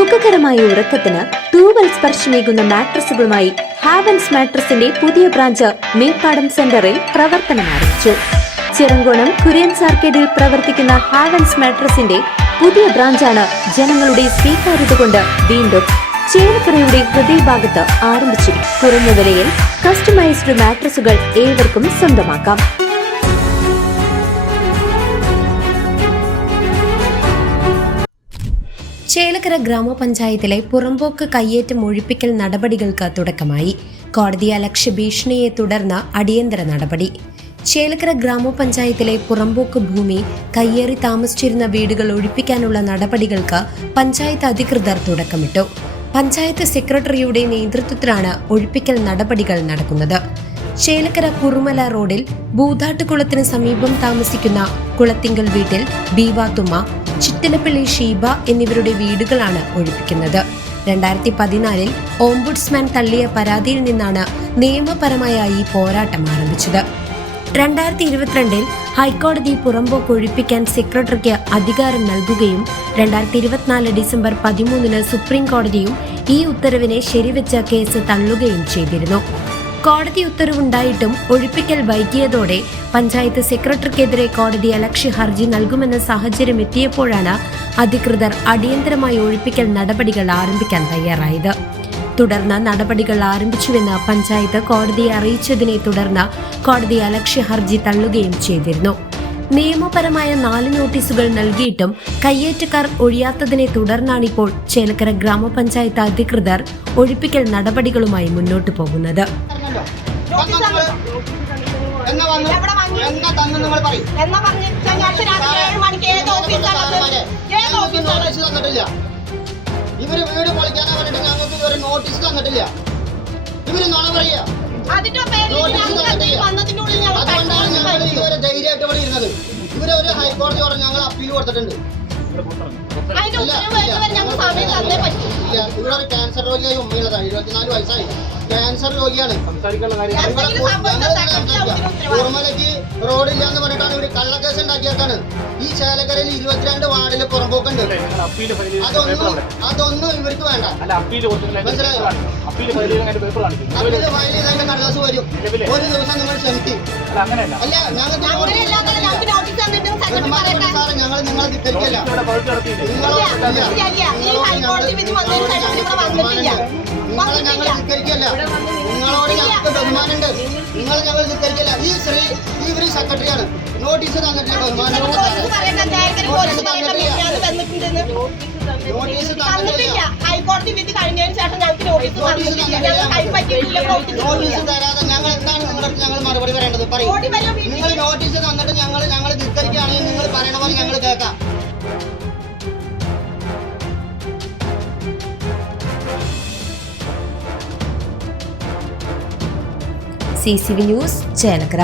സുഖകരമായ ഉറക്കത്തിന് തൂവൽ സ്പർശമേകുന്ന മാട്രസുകളുമായി ഹാവൻസ് മാട്രസിന്റെ പുതിയ ബ്രാഞ്ച് മേപ്പാടം സെന്ററിൽ പ്രവർത്തനം ആരംഭിച്ചു. ചിറങ്കോണം കുര്യൻസ് ആർക്കേഡിൽ പ്രവർത്തിക്കുന്ന ഹാവൻസ് മാട്രസിന്റെ പുതിയ ബ്രാഞ്ചാണ് ജനങ്ങളുടെ സ്വീകാര്യത കൊണ്ട് വീണ്ടും ചേലക്കരയുടെ ഹൃദയഭാഗത്ത് ആരംഭിച്ചിരിക്കും. കുറഞ്ഞ വിലയിൽ കസ്റ്റമൈസ്ഡ് മാട്രസുകൾ ഏവർക്കും സ്വന്തമാക്കാം. ചേലക്കര ഗ്രാമപഞ്ചായത്തിലെ പുറമ്പോക്ക് കയ്യേറ്റം ഒഴിപ്പിക്കൽ നടപടികൾക്ക് തുടക്കമായി. കോടതിയലക്ഷ്യ ഭീഷണിയെ തുടർന്ന് അടിയന്തര നടപടി. ചേലക്കര ഗ്രാമപഞ്ചായത്തിലെ പുറമ്പോക്ക് ഭൂമി കയ്യേറി താമസിച്ചിരുന്ന വീടുകൾ ഒഴിപ്പിക്കാനുള്ള നടപടികൾക്ക് പഞ്ചായത്ത് അധികൃതർ തുടക്കമിട്ടു. പഞ്ചായത്ത് സെക്രട്ടറിയുടെ നേതൃത്വത്തിലാണ് ഒഴിപ്പിക്കൽ നടപടികൾ നടക്കുന്നത്. ചേലക്കര കുറുമല റോഡിൽ ബൂതാട്ടുകുളത്തിന് സമീപം താമസിക്കുന്ന കുളത്തിങ്കൽ വീട്ടിൽ ബീവാത്തുമ്മ, ചിറ്റലപ്പള്ളി ഷീബ എന്നിവരുടെ വീടുകളാണ് ഒഴിപ്പിക്കുന്നത്. 2014 ഓംബുഡ്സ്മാൻ തള്ളിയ പരാതിയിൽ നിന്നാണ് നിയമപരമായ ഈ പോരാട്ടം ആരംഭിച്ചത്. 2022 ഹൈക്കോടതി പുറമ്പോക്ക് ഒഴിപ്പിക്കാൻ സെക്രട്ടറിക്ക് അധികാരം നൽകുകയും 2024 ഡിസംബർ 13 സുപ്രീം കോടതിയും ഈ ഉത്തരവിനെ ശരിവെച്ച കേസ് തള്ളുകയും ചെയ്തിരുന്നു. കോടതി ഉത്തരവുണ്ടായിട്ടും ഒഴിപ്പിക്കൽ വൈകിയതോടെ പഞ്ചായത്ത് സെക്രട്ടറിക്കെതിരെ കോടതി അലക്ഷ്യ ഹർജി നൽകുമെന്ന സാഹചര്യം എത്തിയപ്പോഴാണ് അധികൃതർ അടിയന്തരമായി ഒഴിപ്പിക്കൽ നടപടികൾ ആരംഭിക്കാൻ തയ്യാറായത്. തുടർന്ന് നടപടികൾ ആരംഭിച്ചുവെന്ന് പഞ്ചായത്ത് കോടതിയെ അറിയിച്ചതിനെ തുടർന്ന് കോടതി അലക്ഷ്യ ഹർജി തള്ളുകയും ചെയ്തിരുന്നു. നിയമപരമായ 4 നോട്ടീസുകൾ നൽകിയിട്ടും കയ്യേറ്റക്കാർ ഒഴിയാത്തതിനെ തുടർന്നാണിപ്പോൾ ചേലക്കര ഗ്രാമപഞ്ചായത്ത് അധികൃതർ ഒഴിപ്പിക്കൽ നടപടികളുമായി മുന്നോട്ടു പോകുന്നത്. ഇവര് വീട് പൊളിക്കാനാ വേണ്ടിട്ട് ഞങ്ങൾക്ക് ഇതുവരെ നോട്ടീസ് തന്നിട്ടില്ല. ഇവര് നുണ പറയാ. അതുകൊണ്ടാണ് ഞങ്ങൾ ഇതുവരെ ധൈര്യമായിട്ട് ഇവിടെ ഇരുന്നത്. ഇവര് ഒരു ഹൈക്കോടതി പറഞ്ഞ് ഞങ്ങൾ അപ്പീൽ കൊടുത്തിട്ടുണ്ട്. ഇവിടെ ഒരു ക്യാൻസർ രോഗിയായി ഉമ്മയുള്ളതാണ്. 24 വയസ്സായി ക്യാൻസർ രോഗിയാണ്. കുറുമലയ്ക്ക് റോഡില്ലാന്ന് പറഞ്ഞിട്ടാണ് ഇവര് കള്ളക്കേസ് ഉണ്ടാക്കിയേക്കാണ്. ഈ ചേലക്കരയിൽ 22 വാർഡില് പുറമ്പോക്കുണ്ട്. അതൊന്നും ഇവർക്ക് വേണ്ട. മനസ്സിലായോ? അപ്പീൽ ഫയൽ ചെയ്തതിന്റെ കടലാസ് വരും. ഒരു ദിവസം നിങ്ങൾ ക്ഷമിക്കും. അല്ല ഞങ്ങൾ നിങ്ങളെ ധിക്കരിക്കല്ല. ഞങ്ങൾ ധിക്കരിക്കല്ല. നിങ്ങളോട് ഞങ്ങൾക്ക് ബഹുമാനുണ്ട്. ഞങ്ങൾ ധിക്കരിക്കല്ല. ഇവര് സെക്രട്ടറിയാണ്. നോട്ടീസ് തന്നിട്ടില്ല. ബഹുമാനം ഹൈക്കോടതി വിധി കഴിഞ്ഞതിന് ശേഷം ഞങ്ങൾക്ക് നോട്ടീസ് തരാതെ ഞങ്ങൾ എന്താണ് നിങ്ങളുടെ ഞങ്ങൾ മറുപടി പറയേണ്ടത്? പറയും. നിങ്ങൾ നോട്ടീസ് തന്നിട്ട് ഞങ്ങൾ ധിക്കരിക്കുകയാണെങ്കിൽ നിങ്ങൾ പറയണ പോലെ ഞങ്ങൾ കേൾക്കാം. CCV news Chelakkara.